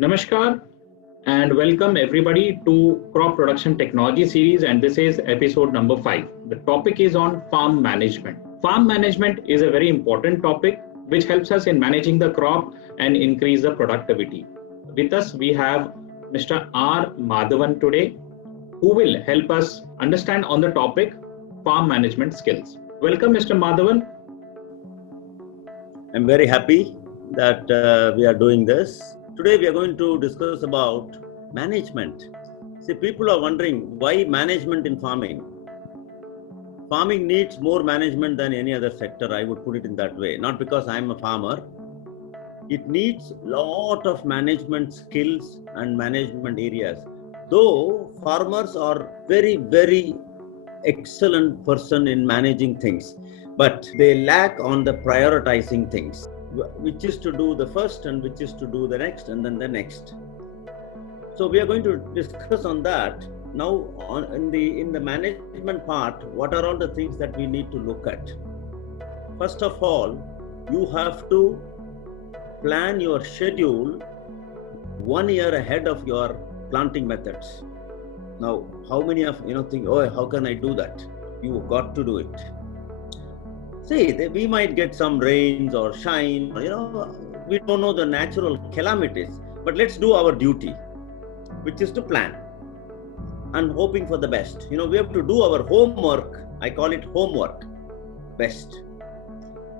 Namaskar and welcome everybody to Crop Production Technology series, and this is episode number 5. The topic is on farm management. Farm management is a very important topic which helps us in managing the crop and increase the productivity. With us we have Mr. R. Madhavan today, who will help us understand on the topic farm management skills. Welcome Mr. Madhavan. I'm very happy that we are doing this. Today we are going to discuss about management. See, people are wondering why management in farming. Farming needs more management than any other sector, I would put it in that way. Not because I'm a farmer. It needs a lot of management skills and management areas. Though farmers are very excellent person in managing things, but they lack on the prioritizing things, which is to do the first and which is to do the next and then the next. So we are going to discuss on that. Now in the management part, what are all the things that we need to look at? First of all, you have to plan your schedule 1 year ahead of your planting methods. Now, how many of think, oh, how can I do that? You got to do it. See, we might get some rains or shine, we don't know the natural calamities, but let's do our duty, which is to plan and hoping for the best. We have to do our homework. I call it homework best.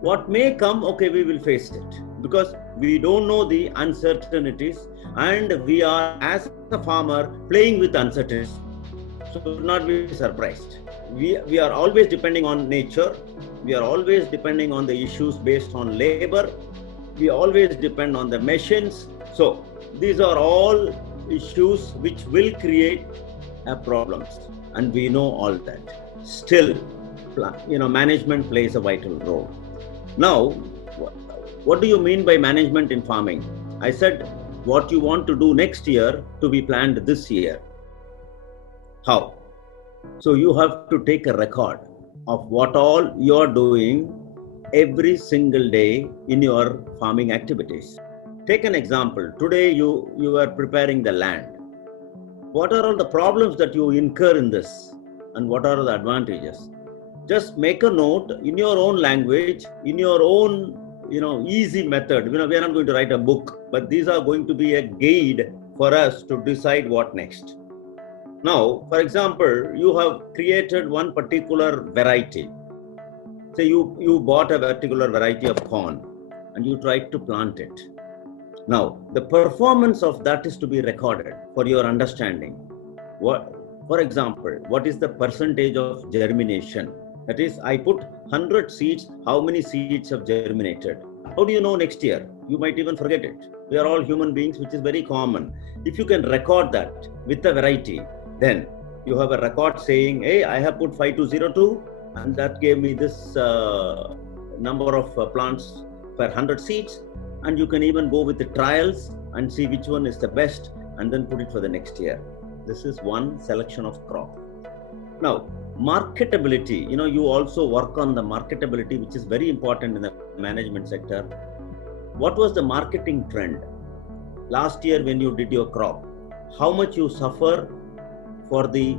What may come, okay, we will face it because we don't know the uncertainties and we are, as a farmer, playing with uncertainties. So do not be surprised. We are always depending on nature. We are always depending on the issues based on labor. We always depend on the machines. So these are all issues which will create problems, and we know all that. Still, management plays a vital role. Now, what do you mean by management in farming? I said what you want to do next year to be planned this year. How? So you have to take a record of what all you're doing every single day in your farming activities. Take an example. Today you are preparing the land. What are all the problems that you incur in this and what are the advantages? Just make a note in your own language, in your own easy method. We are not going to write a book, but these are going to be a guide for us to decide what next. Now, for example, you have created one particular variety. Say you bought a particular variety of corn and you tried to plant it. Now, the performance of that is to be recorded for your understanding. For example, what is the percentage of germination? That is, I put 100 seeds, how many seeds have germinated? How do you know next year? You might even forget it. We are all human beings, which is very common. If you can record that with a variety, then you have a record saying, hey, I have put 5202 and that gave me this number of plants per 100 seeds. And you can even go with the trials and see which one is the best and then put it for the next year. This is one selection of crop. Now, marketability, you also work on the marketability, which is very important in the management sector. What was the marketing trend last year when you did your crop? How much you suffer for the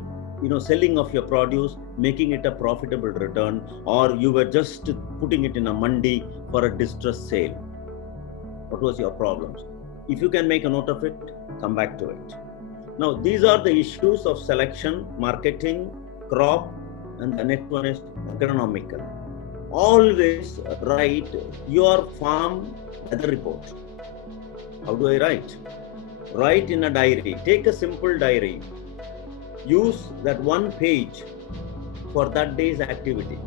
selling of your produce, making it a profitable return, or you were just putting it in a mandi for a distress sale? What was your problems? If you can make a note of it, come back to it. Now, these are the issues of selection, marketing, crop, and the next one is economical. Always write your farm weather report. How do I write? Write in a diary. Take a simple diary. Use that one page for that day's activity.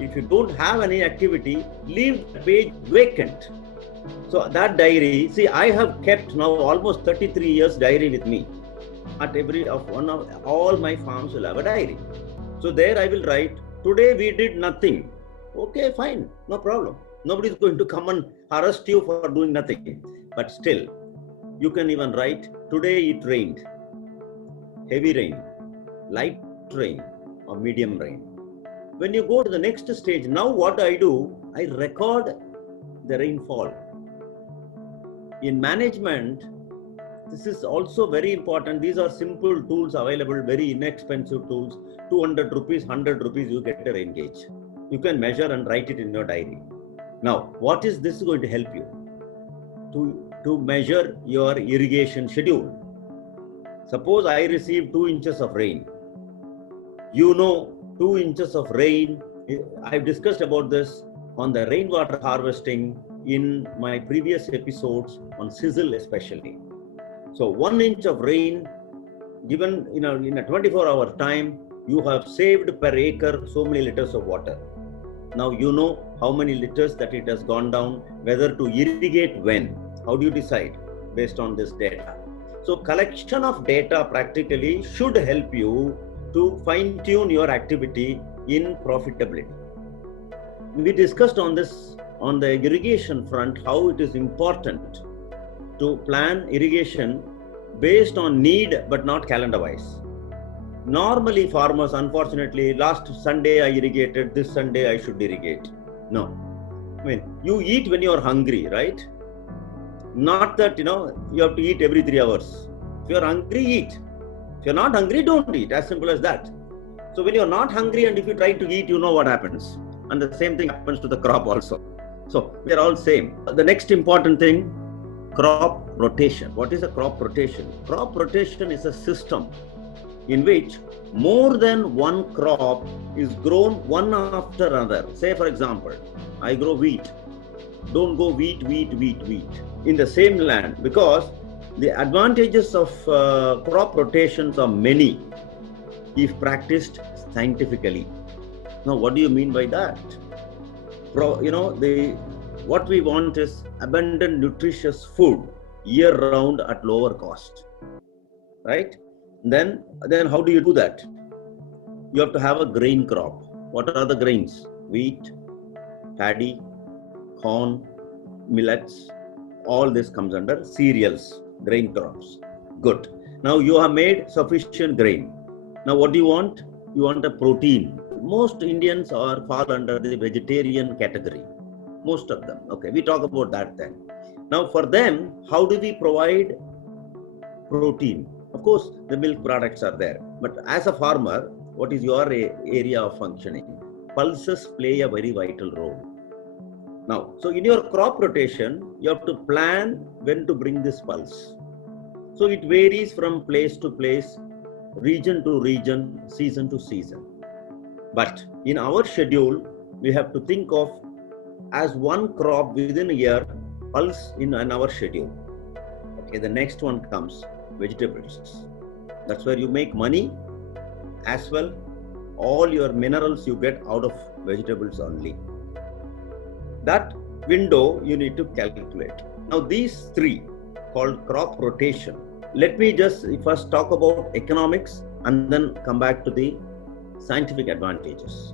If you don't have any activity, leave the page vacant. So that diary, see, I have kept now almost 33 years diary with me. At every of one of all my farms will have a diary. So there I will write, today we did nothing. Okay, fine, no problem. Nobody is going to come and arrest you for doing nothing. But still, you can even write, today it rained. Heavy rain, light rain, or medium rain. When you go to the next stage, now what I do, I record the rainfall. In management, This is also very important. These are simple tools available, very inexpensive tools. 200 rupees, 100 rupees, you get a rain gauge. You can measure and write it in your diary. Now, what is this going to help you? To measure your irrigation schedule. Suppose I receive 2 inches of rain. 2 inches of rain, I've discussed about this on the rainwater harvesting in my previous episodes on sizzle especially. So 1 inch of rain given in a 24-hour time, you have saved per acre so many liters of water. Now you know how many liters that it has gone down, whether to irrigate when. How do you decide? Based on this data. So collection of data practically should help you to fine-tune your activity in profitability. We discussed on this, on the irrigation front, how it is important to plan irrigation based on need but not calendar wise. Normally farmers, unfortunately, last Sunday I irrigated, this Sunday I should irrigate. No. I mean, you eat when you are hungry, right? Not that, you have to eat every 3 hours. If you are hungry, eat. If you are not hungry, don't eat. As simple as that. So when you are not hungry and if you try to eat, you know what happens. And the same thing happens to the crop also. So we are all same. The next important thing, crop rotation. What is a crop rotation? Crop rotation is a system in which more than one crop is grown one after another. Say for example, I grow wheat. Don't go wheat in the same land, because the advantages of crop rotations are many if practiced scientifically. Now, what do you mean by that? What we want is abundant, nutritious food year round at lower cost, right? Then how do you do that? You have to have a grain crop. What are the grains? Wheat, paddy, corn, millets. All this comes under cereals, grain crops. Good. Now you have made sufficient grain. Now what do you want? You want a protein. Most Indians fall under the vegetarian category. Most of them. Okay, we talk about that then. Now for them, how do we provide protein? Of course, the milk products are there. But as a farmer, what is your area of functioning? Pulses play a very vital role. Now, so in your crop rotation, you have to plan when to bring this pulse. So it varies from place to place, region to region, season to season. But in our schedule, we have to think of as one crop within a year, pulse in our schedule. Okay, the next one comes vegetables. That's where you make money as well. All your minerals you get out of vegetables only. That window you need to calculate. Now these three called crop rotation. Let me just first talk about economics and then come back to the scientific advantages.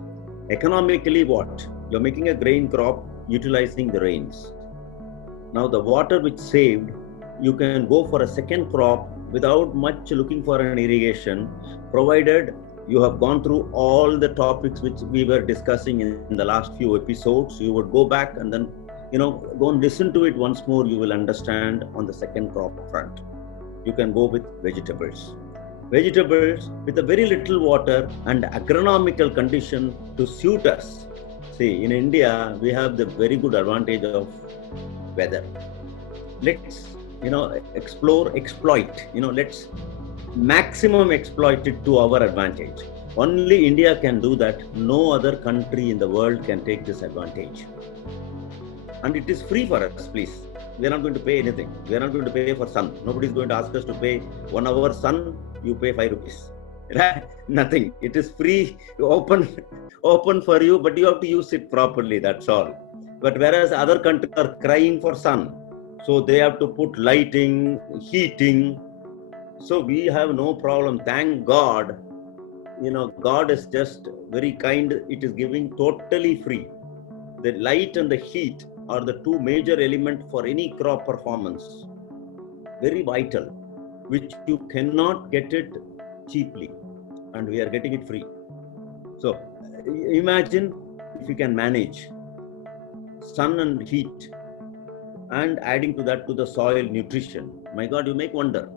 Economically, what? You're making a grain crop utilizing the rains. Now the water which saved, you can go for a second crop without much looking for an irrigation, provided you have gone through all the topics which we were discussing in the last few episodes. You would go back and then, go and listen to it once more. You will understand on the second crop front. You can go with vegetables. Vegetables with a very little water and agronomical condition to suit us. See, in India, we have the very good advantage of weather. Let's, exploit, let's maximum exploit it to our advantage. Only India can do that. No other country in the world can take this advantage. And it is free for us, please. We are not going to pay anything. We are not going to pay for sun. Nobody is going to ask us to pay 1 hour sun. You pay 5 rupees. Nothing. It is free, open for you, but you have to use it properly. That's all. But whereas other countries are crying for sun, so they have to put lighting, heating. So we have no problem. Thank God. God is just very kind. It is giving totally free. The light and the heat are the two major elements for any crop performance. Very vital, which you cannot get it cheaply, and we are getting it free. So imagine if you can manage sun and heat and adding to that to the soil nutrition. My God, you make wonder.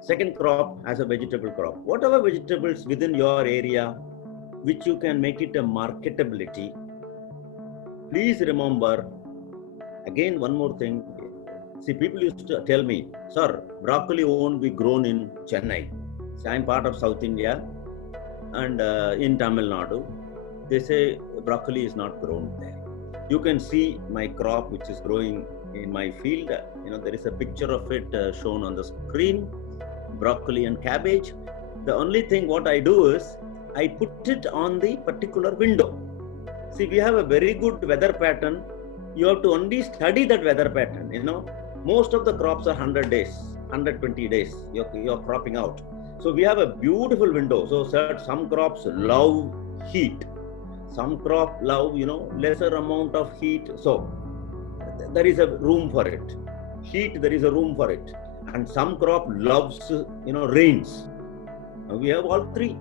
Second crop as a vegetable crop. Whatever vegetables within your area, which you can make it a marketability, please remember, again, one more thing. See, people used to tell me, sir, broccoli won't be grown in Chennai. So I'm part of South India and in Tamil Nadu. They say broccoli is not grown there. You can see my crop which is growing in my field. There is a picture of it shown on the screen, broccoli and cabbage. The only thing what I do is, I put it on the particular window. See, we have a very good weather pattern. You have to only study that weather pattern. Most of the crops are 100 days, 120 days, you're cropping out. So we have a beautiful window. So some crops love heat. Some crop love, lesser amount of heat. So there is a room for it. Heat, there is a room for it. And some crop loves, rains. Now we have all three.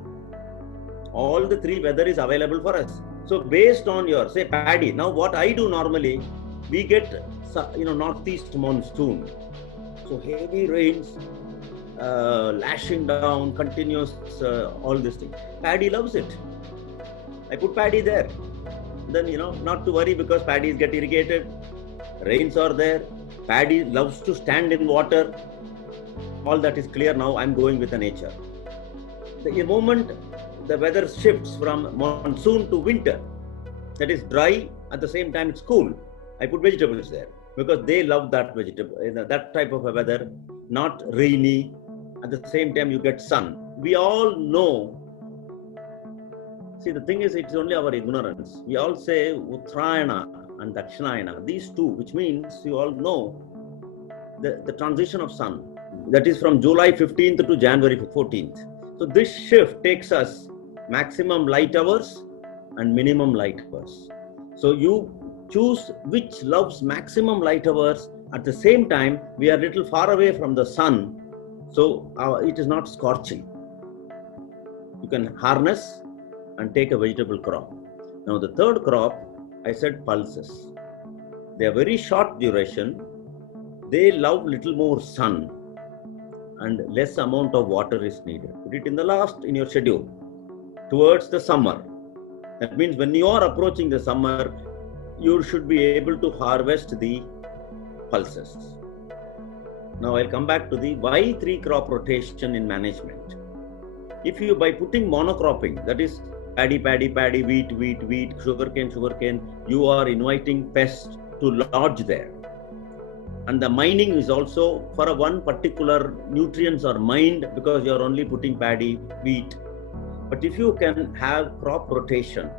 All the three weather is available for us. So based on your, say, paddy. Now what I do normally, we get, northeast monsoon. So heavy rains, lashing down, continuous, all this thing. Paddy loves it. I put paddy there. Then, not to worry because paddies get irrigated. Rains are there. Paddy loves to stand in water. All that is clear now. I'm going with the nature. The moment the weather shifts from monsoon to winter, that is dry, at the same time it's cool, I put vegetables there because they love that vegetable, that type of a weather, not rainy. At the same time, you get sun. We all know. See, the thing is, it's only our ignorance. We all say Uttarayana and Dakshinayana, these two, which means you all know the transition of sun. That is from July 15th to January 14th. So this shift takes us maximum light hours and minimum light hours. So you choose which loves maximum light hours. At the same time, we are little far away from the sun. So it is not scorching. You can harness and take a vegetable crop. Now the third crop, I said pulses. They are very short duration. They love little more sun and less amount of water is needed. Put it in the last in your schedule towards the summer. That means when you are approaching the summer, you should be able to harvest the pulses. Now I'll come back to the why 3 crop rotation in management. If you, by putting monocropping, that is paddy, wheat, sugarcane, you are inviting pests to lodge there. And the mining is also for one particular nutrients are mined because you are only putting paddy, wheat. But if you can have crop rotation,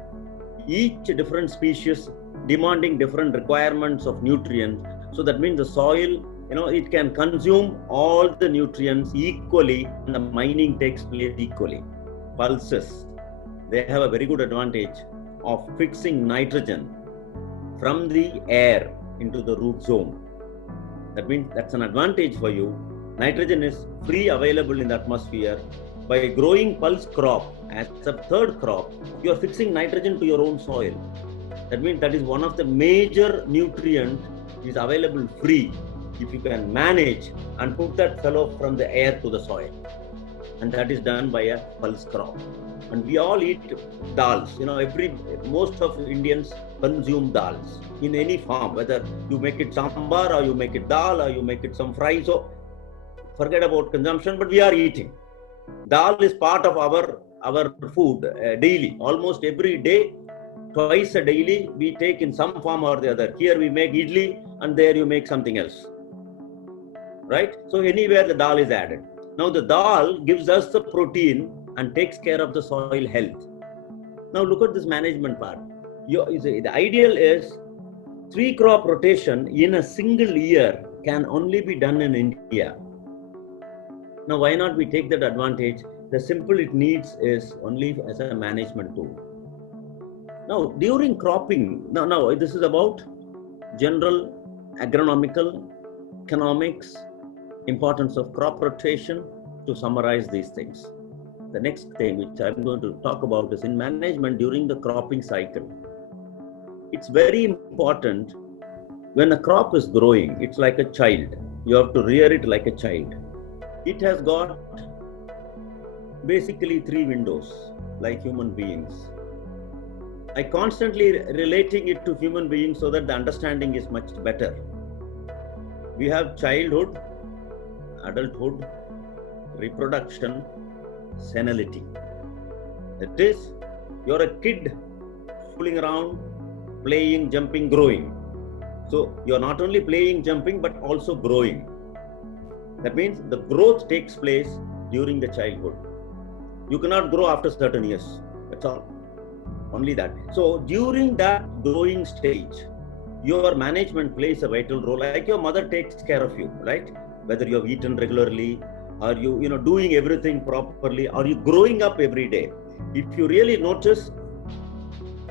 each different species demanding different requirements of nutrients, so that means the soil, it can consume all the nutrients equally and the mining takes place equally. Pulses, they have a very good advantage of fixing nitrogen from the air into the root zone. That means that's an advantage for you. Nitrogen is free available in the atmosphere. By growing pulse crop as a third crop, you are fixing nitrogen to your own soil. That means that is one of the major nutrient is available free if you can manage and put that fellow from the air to the soil. And that is done by a pulse crop. And we all eat dals. Most of Indians consume dals in any form, whether you make it sambar or you make it dal or you make it some fry. So forget about consumption, but we are eating. Dal is part of our food daily. Almost every day, twice a daily, we take in some form or the other. Here we make idli and there you make something else. Right? So anywhere the dal is added. Now the dal gives us the protein and takes care of the soil health. Now look at this management part. The ideal is 3 crop rotation in a single year can only be done in India. Now why not we take that advantage? The simple it needs is only as a management tool. Now during cropping, now this is about general agronomical, economics, importance of crop rotation, to summarize these things. The next thing which I'm going to talk about is in management during the cropping cycle. It's very important when a crop is growing, it's like a child. You have to rear it like a child. It has got basically 3 windows, like human beings. I constantly relating it to human beings so that the understanding is much better. We have childhood, adulthood, reproduction, senility. That is, you're a kid fooling around, playing, jumping, growing. So you're not only playing, jumping, but also growing. That means the growth takes place during the childhood. You cannot grow after certain years. That's all. Only that. So during that growing stage, your management plays a vital role. Like your mother takes care of you, right? Whether you have eaten regularly, are you doing everything properly, are you growing up every day? If you really notice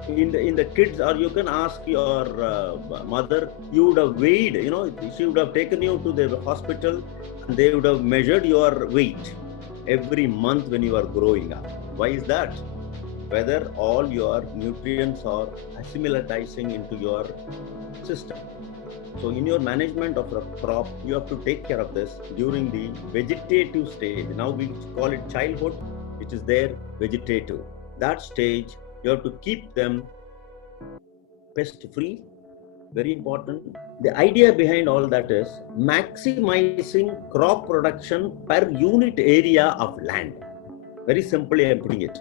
in the kids, or you can ask your mother, you would have weighed, she would have taken you to the hospital and they would have measured your weight every month when you are growing up. Why is that? Whether all your nutrients are assimilatizing into your system. So in your management of a crop, you have to take care of this during the vegetative stage. Now we call it childhood, which is their vegetative. That stage, you have to keep them pest free. Very important. The idea behind all that is maximizing crop production per unit area of land. Very simply I am putting it.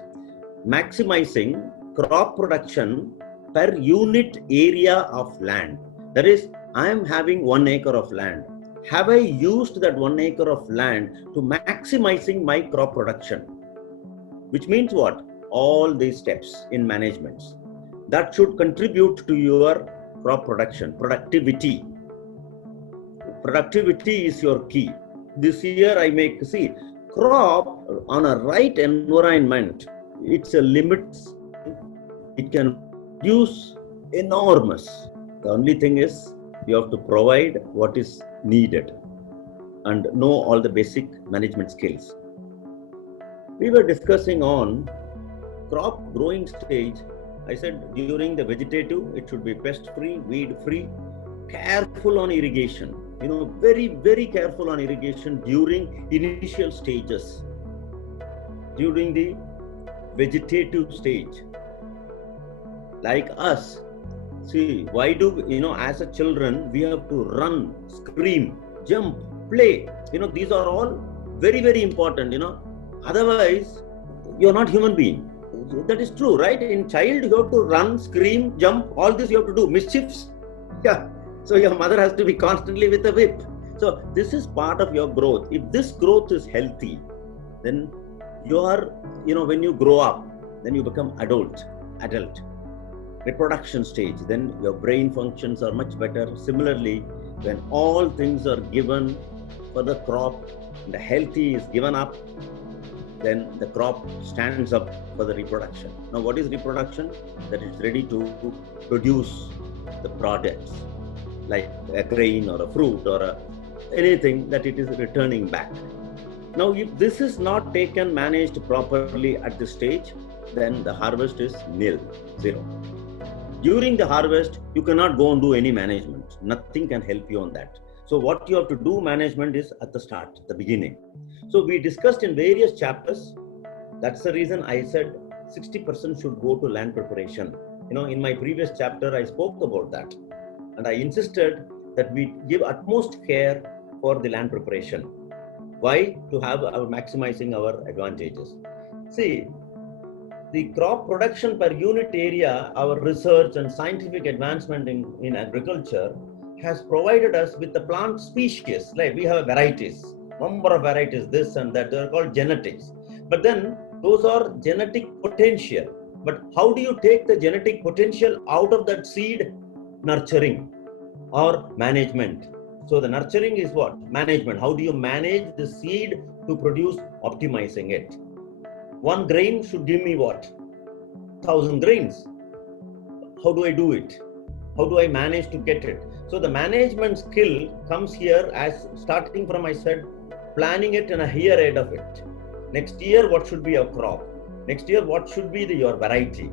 Maximizing crop production per unit area of land. That is, I am having 1 acre of land. Have I used that 1 acre of land to maximizing my crop production? Which means what? All these steps in management that should contribute to your crop production. Productivity is your key. This year I make, see, crop on a right environment, it's a limit. It can produce enormous. The only thing is you have to provide what is needed and know all the basic management skills. We were discussing on crop growing stage. I said during the vegetative, it should be pest free, weed free, careful on irrigation. Very, very careful on irrigation during initial stages. During the vegetative stage. Like us, see, why do, as a children, we have to run, scream, jump, play. These are all very, very important, Otherwise, you're not human being. That is true, right? In child, you have to run, scream, jump, all this you have to do. Mischiefs. Yeah. So your mother has to be constantly with a whip. So this is part of your growth. If this growth is healthy, then you are, when you grow up, then you become adult, reproduction stage, then your brain functions are much better. Similarly, when all things are given for the crop, the healthy is given up, then the crop stands up for the reproduction. Now, what is reproduction? That it's ready to produce the products, like a grain or a fruit or anything that it is returning back. Now, if this is not taken, managed properly at this stage, then the harvest is nil, zero. During the harvest, you cannot go and do any management. Nothing can help you on that. So what you have to do management is at the start, the beginning. So we discussed in various chapters. That's the reason I said 60% should go to land preparation. In my previous chapter, I spoke about that. And I insisted that we give utmost care for the land preparation. Why? To have our maximizing our advantages. See, the crop production per unit area, our research and scientific advancement in agriculture has provided us with the plant species. Like we have varieties, number of varieties, this and that, they're called genetics. But then those are genetic potential. But how do you take the genetic potential out of that seed? Nurturing or management. So the nurturing is what? Management. How do you manage the seed to produce? Optimizing it. 1 grain should give me what? 1,000 grains. How do I do it? How do I manage to get it? So the management skill comes here as starting from, I said, planning it and a year ahead of it. Next year, what should be your crop? Next year, what should be your variety?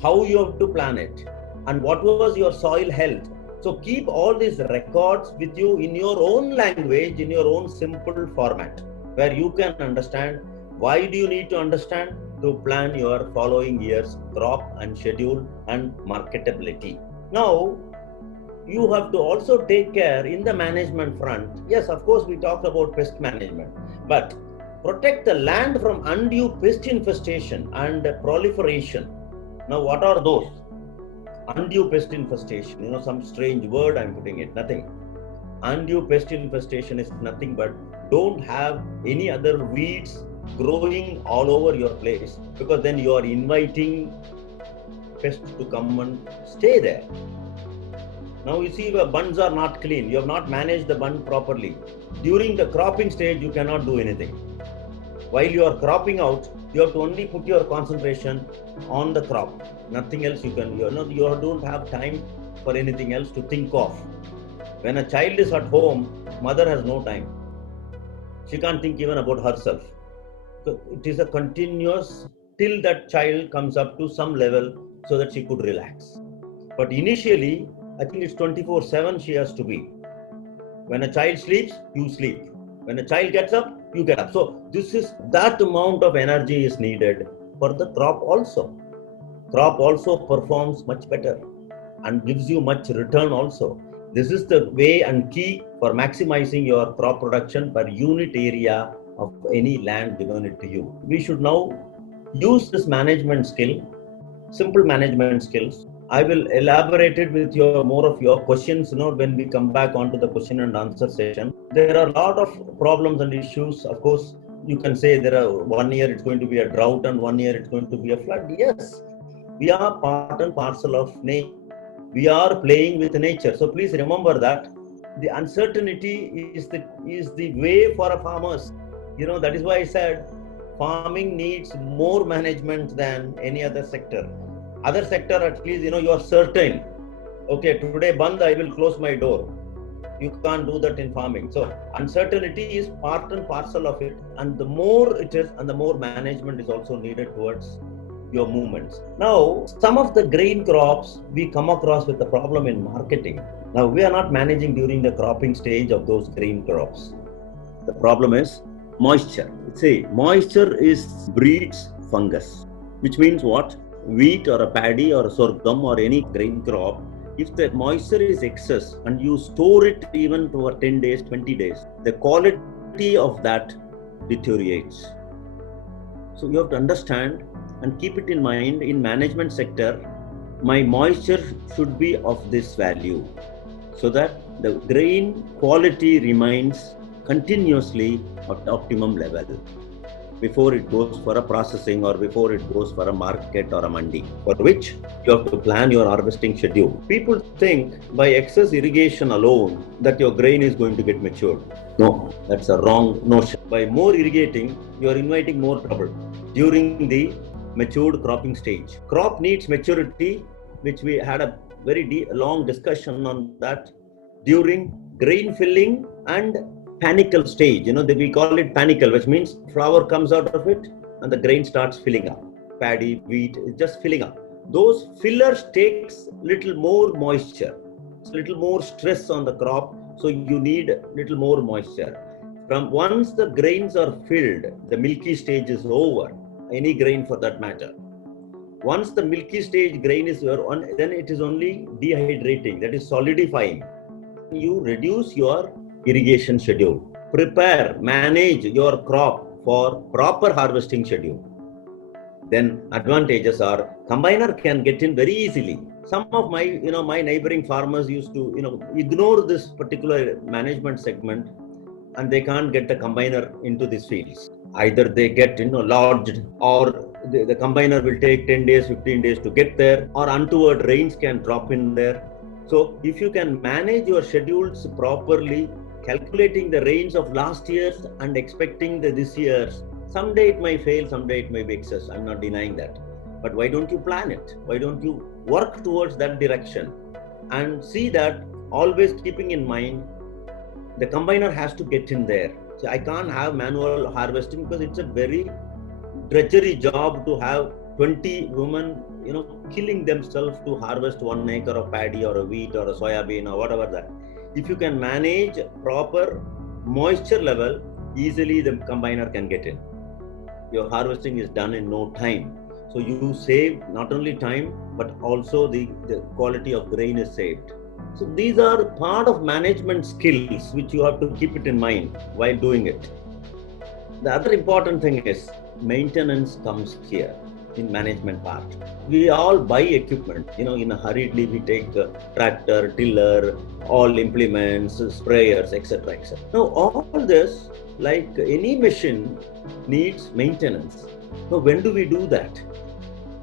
How you have to plan it? And what was your soil health? So keep all these records with you in your own language, in your own simple format, where you can understand. Why do you need to understand? To plan your following year's crop and schedule and marketability. Now, you have to also take care in the management front. Yes, of course, we talked about pest management, but protect the land from undue pest infestation and proliferation. Now, what are those? Undue pest infestation, some strange word I'm putting it, nothing. Undue pest infestation is nothing but don't have any other weeds growing all over your place, because then you are inviting pests to come and stay there. Now you see, the bunds are not clean. You have not managed the bund properly. During the cropping stage, you cannot do anything. While you are cropping out, you have to only put your concentration on the crop. Nothing else you don't have time for anything else to think of. When a child is at home, mother has no time. She can't think even about herself. So it is a continuous till that child comes up to some level so that she could relax. But initially, I think it's 24/7 she has to be. When a child sleeps, you sleep. When a child gets up, you get up. So that amount of energy is needed for the crop also. Crop also performs much better and gives you much return also. This is the way and key for maximizing your crop production per unit area of any land given it to you. We should now use this management skill, simple management skills. I will elaborate it with more of your questions, when we come back onto the question and answer session. There are a lot of problems and issues. Of course, you can say there are 1 year it's going to be a drought and 1 year it's going to be a flood. Yes, we are part and parcel of nature. We are playing with nature. So please remember that the uncertainty is the way for a farmers. That is why I said farming needs more management than any other sector. Other sector, at least, you are certain. Okay, today band, I will close my door. You can't do that in farming. So uncertainty is part and parcel of it. And the more it is, and the more management is also needed towards your movements. Now, some of the grain crops, we come across with the problem in marketing. Now, we are not managing during the cropping stage of those grain crops. The problem is moisture. See, moisture breeds fungus, which means what? Wheat or a paddy or a sorghum or any grain crop, if the moisture is excess and you store it even for 10 days, 20 days, the quality of that deteriorates. So you have to understand and keep it in mind. In management sector, my moisture should be of this value so that the grain quality remains continuously at optimum level before it goes for a processing or before it goes for a market or a mandi, for which you have to plan your harvesting schedule. People think by excess irrigation alone that your grain is going to get matured. No, that's a wrong notion. By more irrigating, you are inviting more trouble during the matured cropping stage. Crop needs maturity, which we had a very long discussion on that during grain filling and panicle stage. We call it panicle, which means flower comes out of it and the grain starts filling up. Paddy, wheat is just filling up. Those fillers takes little more moisture. It's little more stress on the crop, so you need little more moisture. From once the grains are filled, the milky stage is over. Any grain for that matter. Once the milky stage grain is over, then it is only dehydrating, that is solidifying. You reduce your irrigation schedule. Manage your crop for proper harvesting schedule. Then advantages are combiner can get in very easily. Some of my neighboring farmers used to ignore this particular management segment and they can't get the combiner into these fields. Either they get lodged, or the combiner will take 10 days, 15 days to get there, or untoward rains can drop in there. So if you can manage your schedules properly, calculating the rains of last year's and expecting this year's, someday it may fail, someday it may be excess. I'm not denying that. But why don't you plan it? Why don't you work towards that direction? And see that, always keeping in mind, the combiner has to get in there. So I can't have manual harvesting because it's a very drudgery job to have 20 women killing themselves to harvest 1 acre of paddy or a wheat or a soybean or whatever that. If you can manage proper moisture level, easily the combiner can get in. Your harvesting is done in no time. So you save not only time, but also the quality of grain is saved. So these are part of management skills which you have to keep it in mind while doing it. The other important thing is maintenance comes here in management part. We all buy equipment, in a hurriedly we take tractor, tiller, all implements, sprayers, etc., etc. Now all this, like any machine, needs maintenance. So when do we do that?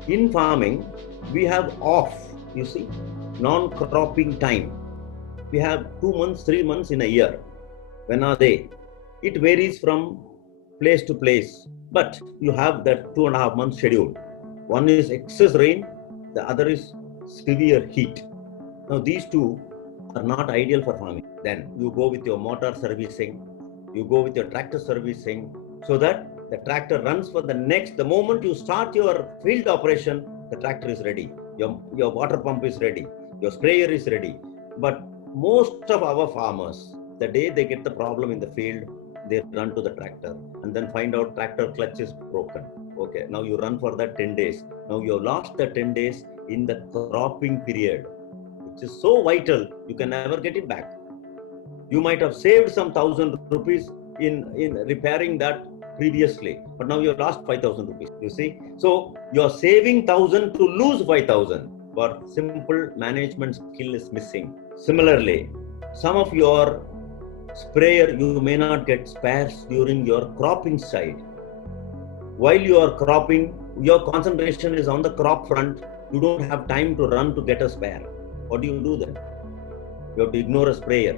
In farming, we have non-cropping time. We have 2 months, 3 months in a year. When are they? It varies from place to place, but you have that 2.5 months schedule. One is excess rain, the other is severe heat. Now these two are not ideal for farming. Then you go with your motor servicing, you go with your tractor servicing, so that the tractor runs for the moment you start your field operation, the tractor is ready, your water pump is ready, your sprayer is ready. But most of our farmers, the day they get the problem in the field, they run to the tractor and then find out tractor clutch is broken. Okay, now you run for that 10 days. Now you have lost the 10 days in the cropping period, which is so vital, you can never get it back. You might have saved some 1,000 rupees in repairing that previously, but now you have lost 5,000 rupees, you see. So you are saving 1,000 to lose 5,000, but simple management skill is missing. Similarly, some of your sprayer, you may not get spares during your cropping side. While you are cropping, your concentration is on the crop front, you don't have time to run to get a spare. What do you do then? You have to ignore a sprayer.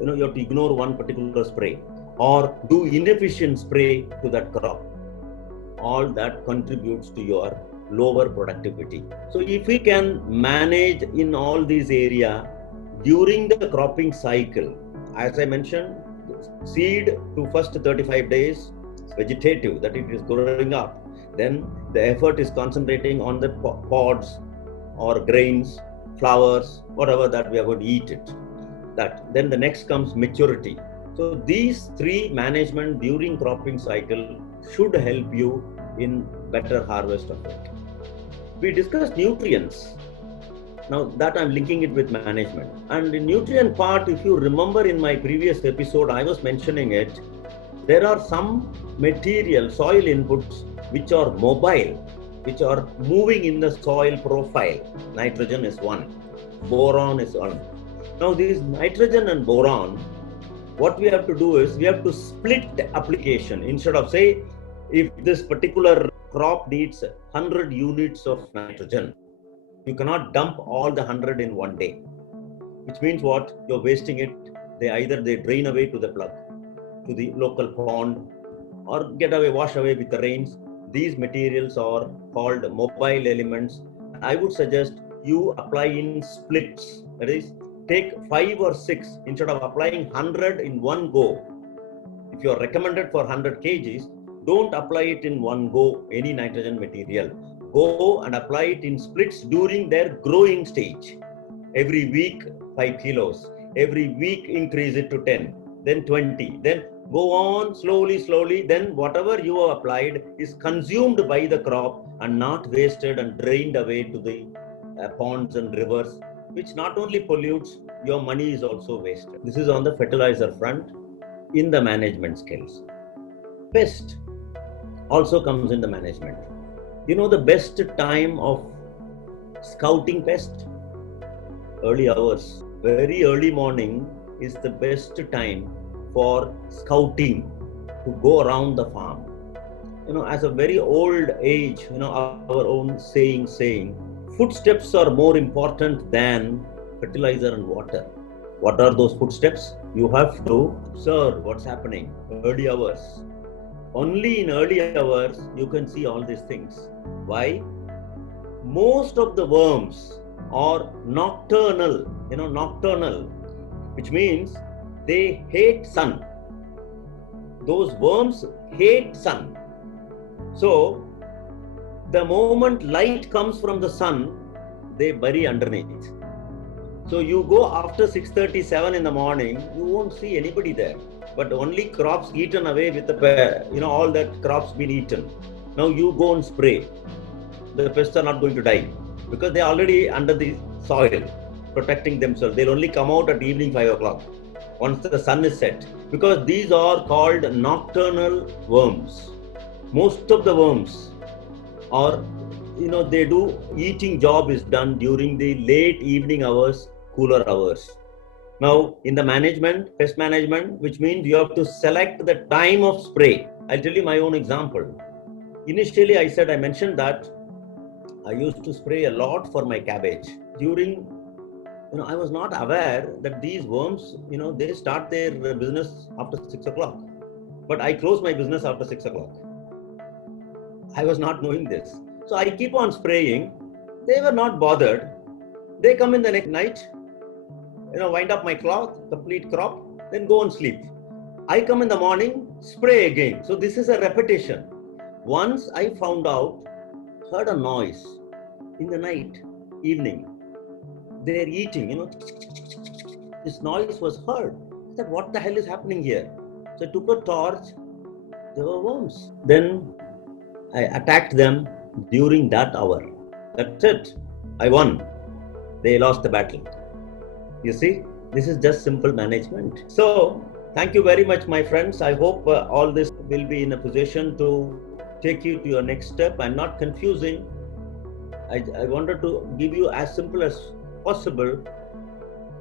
You have to ignore one particular spray or do inefficient spray to that crop. All that contributes to your lower productivity. So if we can manage in all these areas during the cropping cycle, as I mentioned, seed to first 35 days, vegetative, that it is growing up. Then the effort is concentrating on the pods or grains, flowers, whatever that we are going to eat it. Then the next comes maturity. So these three management during cropping cycle should help you in better harvest of it. We discussed nutrients. Now that I'm linking it with management. And the nutrient part, if you remember in my previous episode, I was mentioning it. There are some material, soil inputs, which are mobile, which are moving in the soil profile. Nitrogen is one, boron is one. Now these nitrogen and boron, what we have to do is we have to split the application. Instead of say, if this particular crop needs 100 units of nitrogen, you cannot dump all the 100 in one day. Which means what? You're wasting it. They drain away to the plug, to the local pond, or wash away with the rains. These materials are called mobile elements. I would suggest you apply in splits. That is, take 5 or 6 instead of applying 100 in one go. If you are recommended for 100 kgs, don't apply it in one go, any nitrogen material. Go and apply it in splits during their growing stage. Every week 5 kilos, every week increase it to 10, then 20, then go on slowly, then whatever you have applied is consumed by the crop and not wasted and drained away to the ponds and rivers, which not only pollutes, your money is also wasted. This is on the fertilizer front in the management skills. Pest also comes in the management. The best time of scouting pest? Early hours. Very early morning is the best time for scouting to go around the farm. As a very old age, our own saying, footsteps are more important than fertilizer and water. What are those footsteps? You have to observe what's happening. Early hours. Only in early hours you can see all these things. Why? Most of the worms are nocturnal, which means they hate sun. Those worms hate sun. So The moment light comes from the sun, they bury underneath. So you go after 6:37 in the morning, you won't see anybody there, but only crops eaten away with the, all that crops been eaten. Now you go and spray. The pests are not going to die because they are already under the soil, protecting themselves. They'll only come out at evening 5 o'clock once the sun is set, because these are called nocturnal worms. Most of the worms are, they do eating job is done during the late evening hours, cooler hours. Now, in the management, pest management, which means you have to select the time of spray. I'll tell you my own example. Initially, I mentioned that I used to spray a lot for my cabbage. During, I was not aware that these worms, they start their business after 6 o'clock. But I close my business after 6 o'clock. I was not knowing this. So I keep on spraying. They were not bothered. They come in the next night, wind up my cloth, complete crop, then go and sleep. I come in the morning, spray again. So this is a repetition. Once I heard a noise in the night, evening. They're eating, this noise was heard. I said, what the hell is happening here? So I took a torch, there were worms. Then I attacked them during that hour. That's it. I won. They lost the battle. You see, this is just simple management. So, thank you very much, my friends. I hope all this will be in a position to take you to your next step. I'm not confusing. I wanted to give you as simple as possible.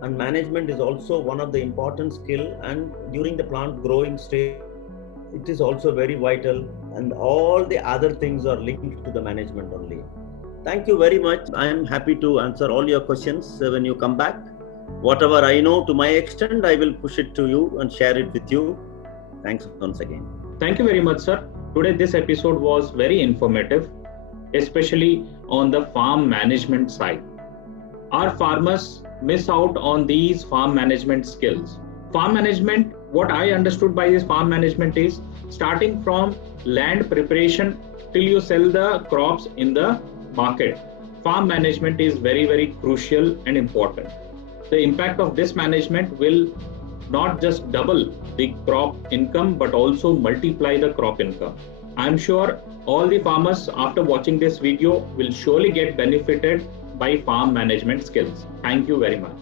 And management is also one of the important skill, and during the plant growing stage, it is also very vital, and all the other things are linked to the management only. Thank you very much. I am happy to answer all your questions when you come back. Whatever I know to my extent, I will push it to you and share it with you. Thanks once again. Thank you very much, sir. Today, this episode was very informative, especially on the farm management side. Our farmers miss out on these farm management skills. Farm management, what I understood by this farm management is starting from land preparation till you sell the crops in the market. Farm management is very, very crucial and important. The impact of this management will not just double the crop income, but also multiply the crop income. I'm sure all the farmers after watching this video will surely get benefited by farm management skills. Thank you very much.